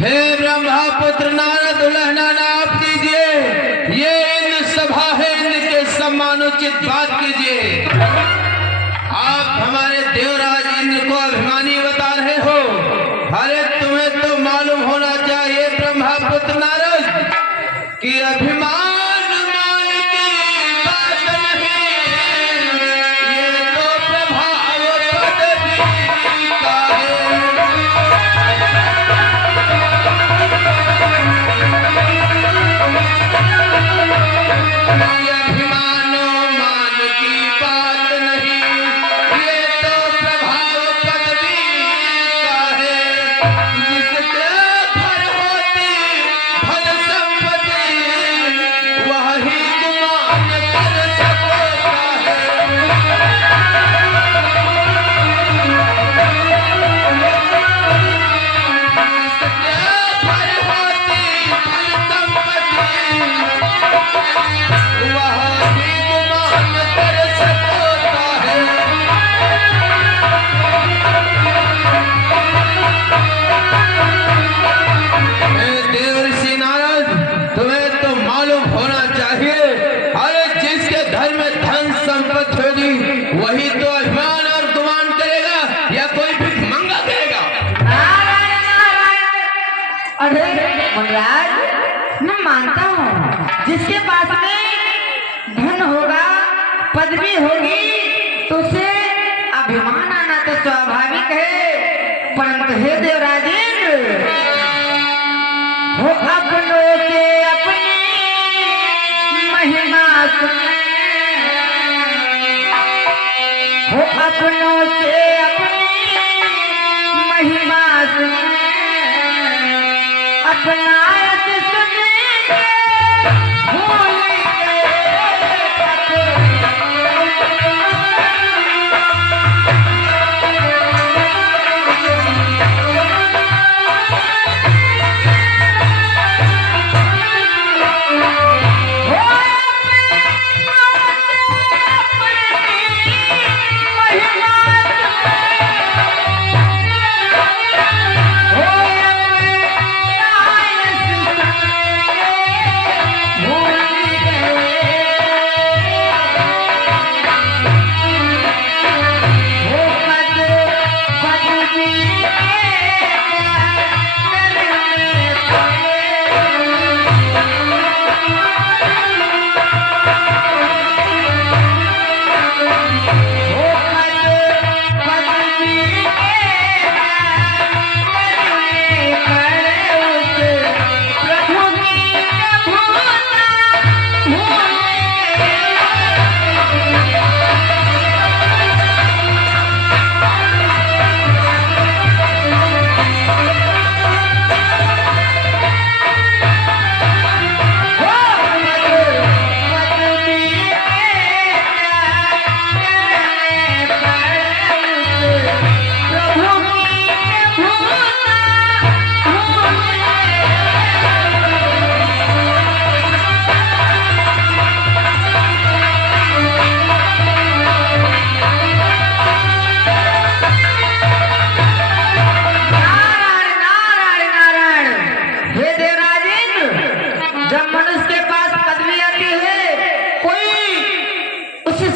हे ब्रह्मपुत्र नारद उल्लंघना नाप कीजिए, ये इन सभा है, इनके सम्मानोचित बात कीजिए। आप हमारे देवराज इंद्र को अभिमानी बता रहे हो, अरे तुम्हें तो मालूम होना चाहिए ब्रह्मपुत्र नारद कि अभिमान वही तो अभिमान और गुमान करेगा या कोई भी मंगा करेगा। अरे महाराज, मैं मानता हूँ जिसके पास में धन होगा, पदवी होगी, तो उसे अभिमान आना तो स्वाभाविक है। परंतु हे देवराजेंद्र, वो अपनों से अपनी महिमा सुने, वो अपनों से अपनी महिमा सुने, अपना सुने भूल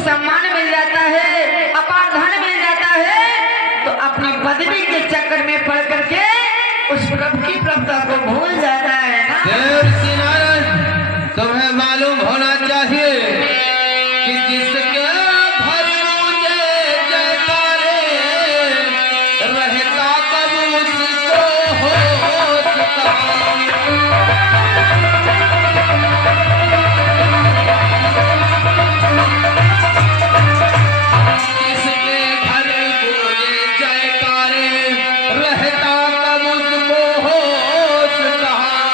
सम्मान मिल जाता है, अपार धन मिल जाता है, तो अपनी पदवी के चक्कर में पड़ करके उस प्रभु की प्रभुता को भूल जाता है ना। देवर्षि नारद, तुम्हें मालूम होना चाहिए कि जिसके भरे जयकारे रहता कब उसको होश कहाँ। रहता कब उसको होश कहाँ।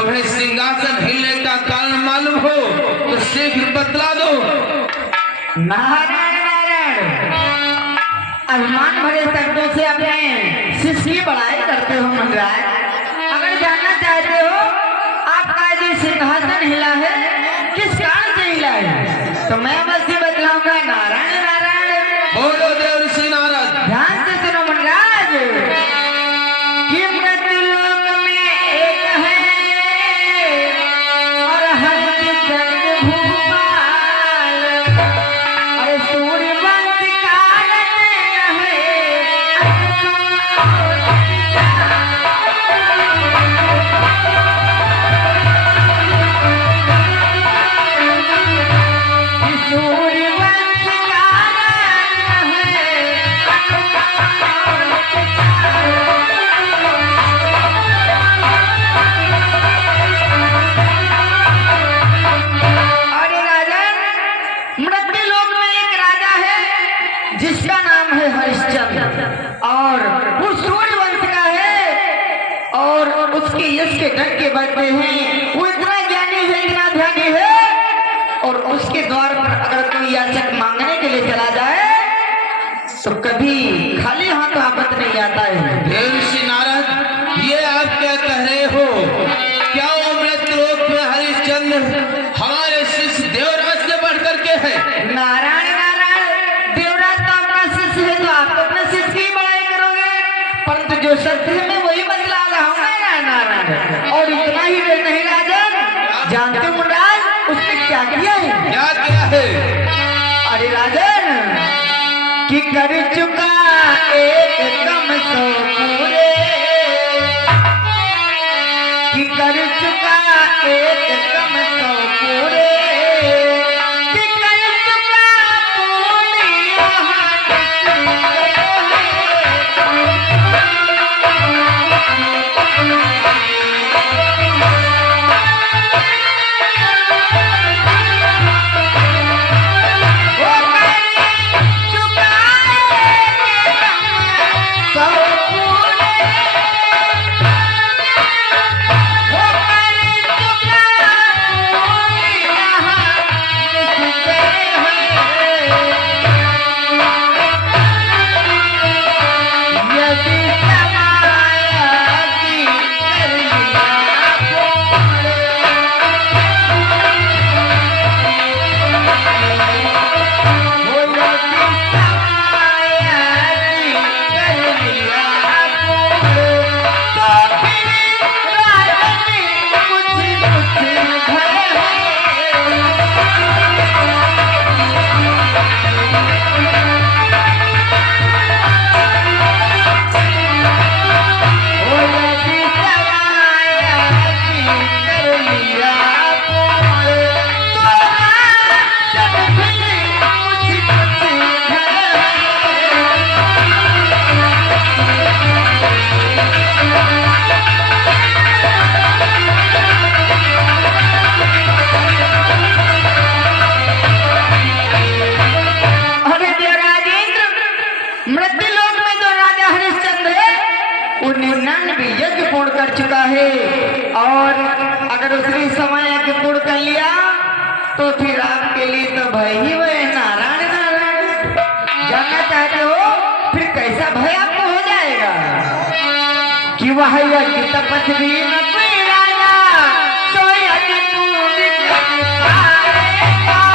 तुम्हें सिंहासन हिलने का कारण मालूम हो तो शीघ्र बतला दो। नारायण नारायण, अभिमान भरे शब्दों से अपने शिष्य की बड़ाई करते हो मनराज। अगर जानना चाहते हो आपका जो सिंहासन हिला है किस कारण से हिला है तो मैं बस ही बतलाऊंगा। नारायण नारायण, बोलो देव ऋषि नारद। ध्यान से सुनो मनराज कि मृत्युलोक में एक है और हरिश्चंद्र भूपाल, अरे सूर्यवंश का रत्न है सूर्यवंश का रत्न अरे राजन, मृत्युलोक में एक राजा है जिसका नाम है हरिश्चंद्र और वो सूर्यवंश का है और उसके यश के डंके बजते हैं। वो इतना ज्ञानी है, इतना ध्यानी है और उसके द्वार पर अगर कोई याचक मांगने के लिए चला जाए तो कभी खाली हाथ वापस नहीं आता है। देव ऋषि नारद, ये आप क्या कह रहे हो? क्या वो मृत्युलोक में हरिश्चंद्र हमारे शिष्य देवराज से बढ़ करके है? नारायण नारायण, देवराज तो आपका शिष्य है तो आप तो अपने शिष्य की बड़ाई करोगे, परंतु जो सत्य है मैं वही बतला रहा हूँ। नारायण, और इतना ही वे नहीं राजन, जानते हो मुराद उसने क्या किया है? क्या किया है? अरे राजन कि कर चुका एक कम सो पूरे, कि कर चुका एक कम सो पूरे, कि कर चुका पूरी कर चुका है और अगर उसने समय के पूर्ण कर लिया तो फिर आपके लिए तो भय ही भय। नारायण नारायण, जानना चाहते हो फिर कैसा भय आपको हो जाएगा कि वह यज्ञ तपस्वी न कोई राजा तो यज्ञ पूर्ण कर पाएगा।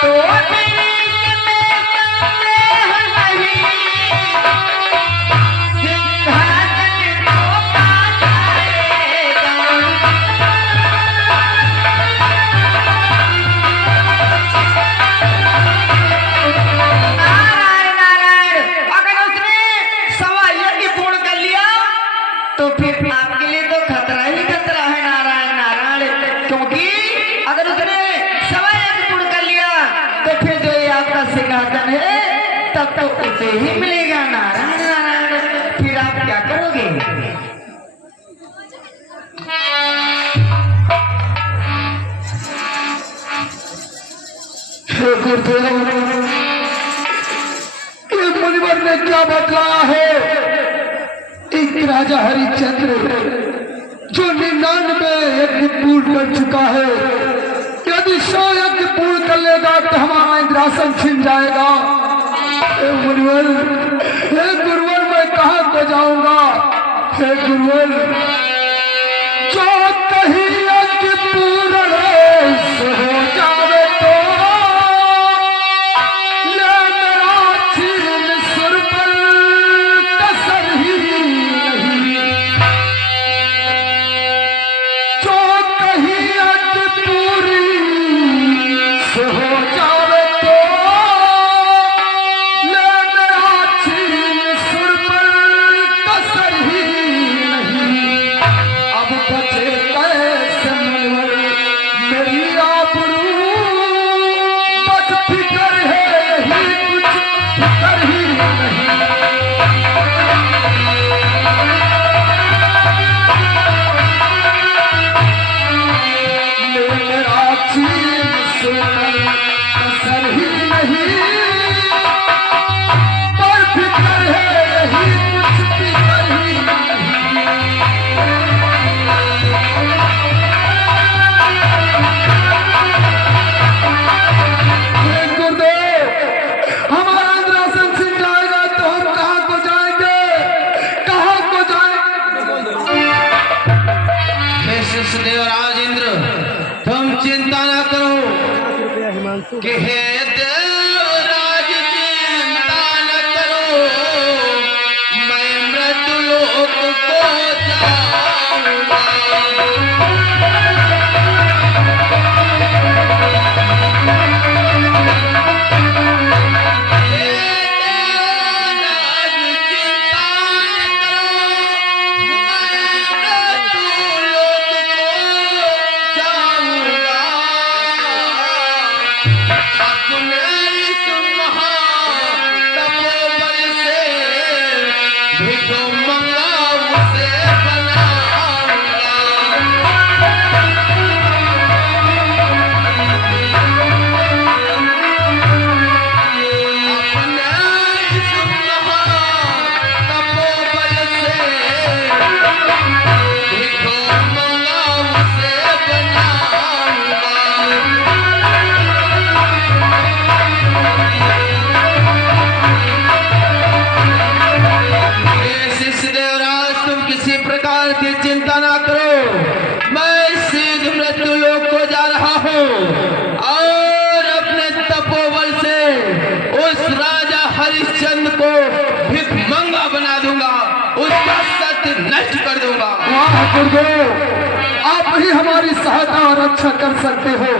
तो तो उसे ही मिलेगा। नारायण नारायण, फिर आप क्या करोगे? हे गुरुदेव, ये मुनिवर ने क्या बतलाया है? एक राजा हरिश्चंद्र जो 99 यज्ञ पूर्ण कर चुका है, यदि 100 यज्ञ पूर्ण कर लेगा तो हमारा इंद्रासन छिन जाएगा। हे गुरुवर, हे गुरुवर, मैं कहाँ को जाऊंगा? हे गुरुवर, जो कहीं यज्ञ पूर्ण हो जावे तो ये मेरा छीन सुर पर कसर ही नहीं। जो कहीं यज्ञ पूरी हो जावे तो ये मेरा छीन सुर पर कसर ही नहीं। अब बचे कैसे मुनिवर मेरी आबरू, बस फिकर है यही, कुछ फिकर ही नहीं। मेरा चीन सुपर असर ही नहीं, पर फिकर है यही, कुछ फिकर ही नहीं। हे गुरुदेव, हमारा इंद्रासन छिन जाएगा तो हम कहाँ को जाएंगे? कहाँ को जाएंगे? हे शिष्य देवराज इंद्र, तुम चिंता न करो कि हे देवराज चिंता न करो, मैं मृत्युलोक को जाऊंगा। हे देवराज चिंता न करो, मैं मृत्युलोक को जाऊंगा। अपने इस महातपोबल से भिखो मंगा उसे बनाऊंगा। अपने इस महातपोबल से भिखो मंगा उसे बनाऊंगा। हे शिष्य देवराज, तुम किसी प्रकार की चिंता ना करो, मैं शीघ्र मृत्युलोक को जा रहा हूँ और अपने तपोबल से उस राजा हरिश्चंद्र को भिखमंगा बना दूंगा, उसका सत्य नष्ट कर दूंगा। वाह गुरुदेव, आप ही हमारी सहायता और रक्षा कर सकते हो।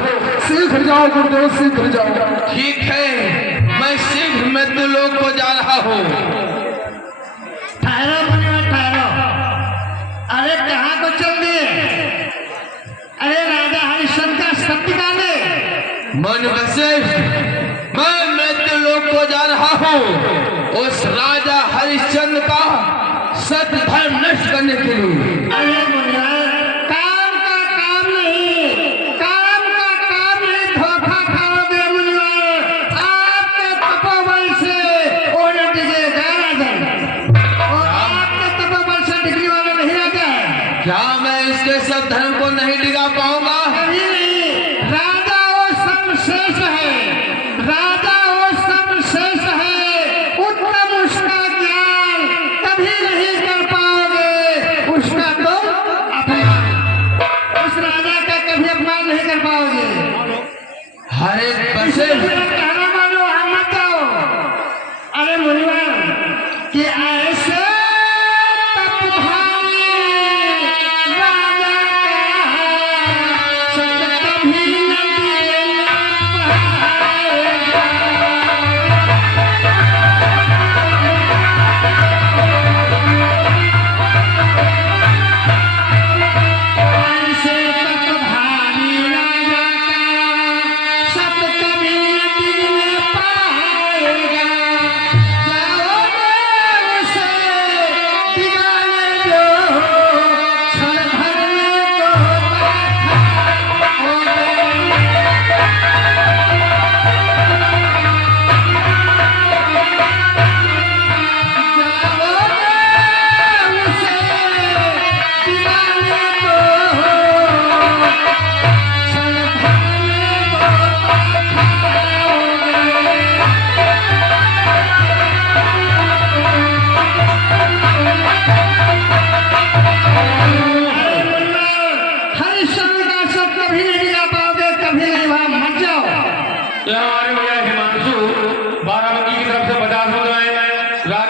शीघ्र जाओ गुरुदेव, शीघ्र जाओ। ठीक है, मैं शीघ्र मृत्युलोक को जा रहा हूँ। ठहरो मुनिवर, ठहरो। अरे कहाँ को चल दिए? अरे राजा हरिश्चंद्र का सत्य निकाले। मन वशिष्ठ, मैं मृत्युलोक को जा रहा हूँ उस राजा हरिश्चंद्र का सत्य धर्म नष्ट करने के लिए। अरे मुनिवर, काम का काम नहीं, काम का काम नहीं, धोखा खाओगे मुनिवर। आपके तपोबल से ओने टिकेगा राजा, और आपके तपोबल से डिग्री वाले नहीं रहते हैं। क्या मैं इसके सब धर्म को नहीं डिगा पाऊंगा? कभी नहीं। राजा वो सर्वश्रेष्ठ है, राजा वो सर्वश्रेष्ठ है। उत्तम उसका ज्ञान कभी नहीं कर पाओगे। उसका तुम अपमान, उस राजा का कभी अपमान नहीं कर पाओगे। हरे इसे वशिष्ठ, कहना मानो, हम मत जाओ। अरे मुनिवर, कि ऐसे तपधारी राजा का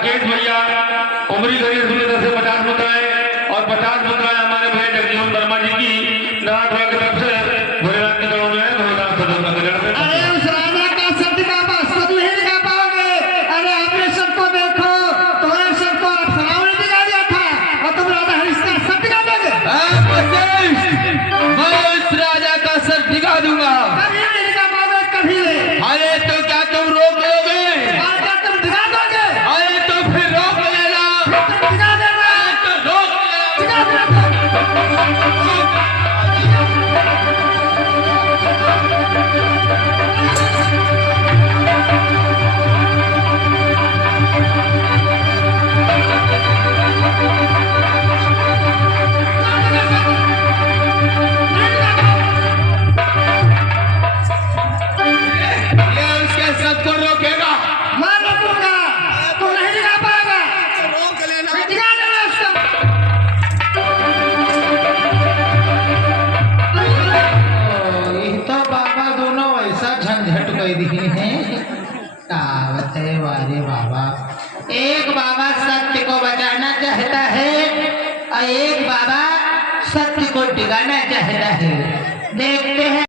राकेश भैया उमरी गणेश भैया से 50 मुद्राएं और 50 मुद्राएं हमारे भैया जगजीवन वर्मा जी की नाथ की तरफ से भोलेनाथ के चरणों में भोलेनाथ सदन का कल्याण से। अरे उस राजा का सत्य का बस तो नहीं दिखा पाओगे। अरे आपने सबको देखो, तुम्हारे सबको अप्सराओं ने दिखा दिया था और तुम राजा हरीश का सत्य का दोगे। मैं उस राजा का सर दिखा दूंगा। कभी नहीं दिखा पाओगे, कभी नहीं। अरे तो क्या तुम रोक लोगे? और क्या तुम दिखा दोगे? अरे तो फिर रोक लेना। तुम दिखा देना। तो रोक लेना। दिखा देना। ये उसके सर को रोकेगा। मैं रोकूंगा, तुम नहीं दिखा पाओगे। मैं दिखा देना उसको। ये तो बाबा दोनों ऐसा झंझट कर दिए हैं। कहावत है वारे बाबा, एक बाबा सत्य को बचाना चाहता है और एक बाबा सत्य को टिकाना चाहता है। देखते हैं